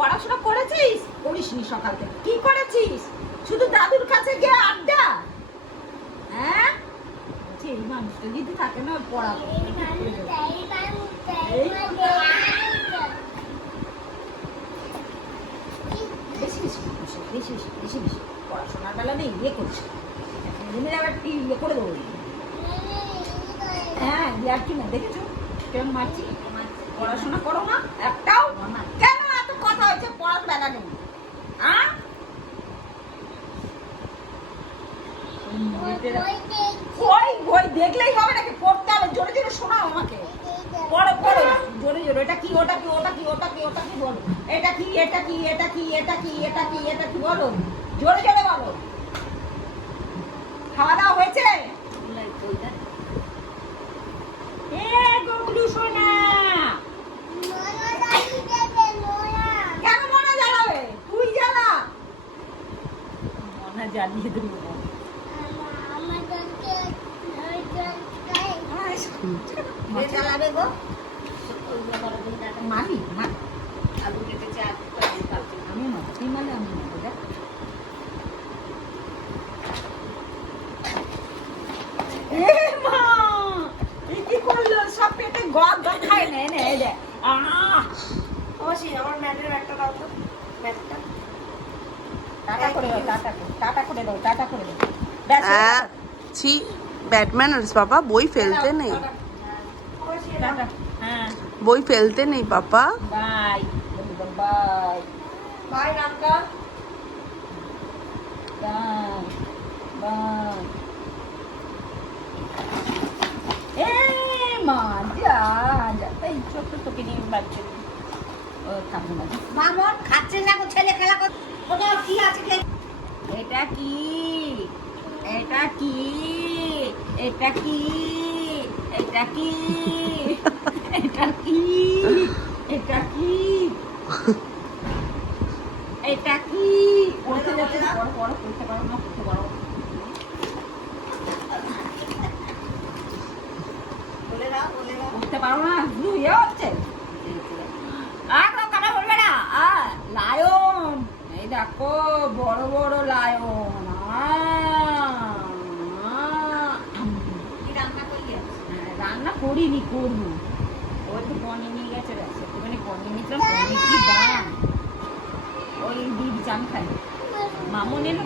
পড়াশোনা করেছিস? করিসনি সকাল থেকে। কি করেছিস? শুধু দাদুর কাছে গিয়ে আড্ডা? হ্যাঁ? মানুষটা যদি থাকে না পড়াবো। বেশি পড়াশোনার বেলা নেই ইয়ে করছে। আবার ইয়ে করে দেবো। হ্যাঁ ইয়ার কি না দেখেছ? কেমন মারছি? পড়াশোনা করো না একটাও। কেন? হয়েছে পড়ার বেলা নেই। হ্যাঁ? ওই বই দেখলেই হবে নাকি? পড়তে হবে। জোরে জোরে শোনাও আমাকে। পড়ো পড়ো। জোরে জোরে। এটা কি ওটা কি ওটা কি ওটা কি ওটা কি বলো? এটা কি এটা কি এটা কি এটা কি এটা কি এটা কি বলো? জোরে জোরে বলো। খাওয়া দাওয়া হয়েছে এ গগলু সোনা কেন মনে জ্বালাবে তুই জ্বালা মনে জ্বালিয়ে দেবো। চালাবে মালি মা। আলু কেটেছে আমি মা তুই মানে আমি দেখ। গদ গদ নে নে দে আমার ম্যাটের ব্যাগটা দাও তো। ছি বাবা বই ফেলতে নেই। হ্যাঁ। বই ফেলতে নেই পাপা মা যা যা। ছোট্ট তোকে নিয়ে বাচ্চা। ও থাকব মামন খাচ্ছে না গো ছেলে খেলা কর ওটা কি আছে কে এটা কি? এটা কি? এটা কি? এটা কি? এটা কি? এটা কি? এটা কি? পড়তে না? পড়ো পড়ো পড়তে পারো না পড়তে পারো। পড়তে পারো না হচ্ছে আর কোনো কথা বলবে না আ লায়ন এই দেখো বড় বড় লায়ন আ, আ। কি রান্না করলি হ্যাঁ, রান্না করিনি, করব। ওই তো পনির নিয়ে গেছে গেছে একটুখানি পনির নিয়েছিলাম, পনির কি দাম? ওই দিদি চান খাই মামন এলো?